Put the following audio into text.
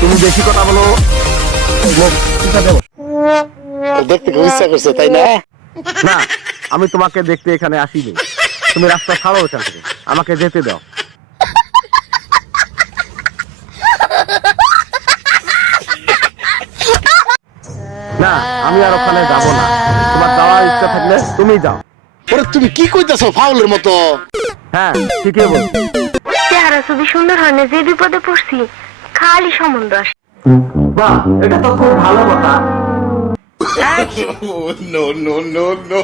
তুমি বেশি কথা বলো। দেখতে খুব ইচ্ছা করছে তাই না? না, আমি তোমাকে দেখতে এখানে আসিনি। তুমি রাস্তা ছাড়ো এখান থেকে, আমাকে যেতে দাও। না, আমি আর ওখানে যাব না। তোমার যাওয়ার ইচ্ছা থাকলে তুমি যাও। ওরে তুমি কি কইতাছো ফাউলের মতো? হ্যাঁ, ঠিকই বলছি। চেহারা শুধু সুন্দর হয় না, যে বিপদে পড়ছি খালি সম্বন্ধ আসে। বাহ, এটা তো খুব ভালো কথা। No, no, no, no.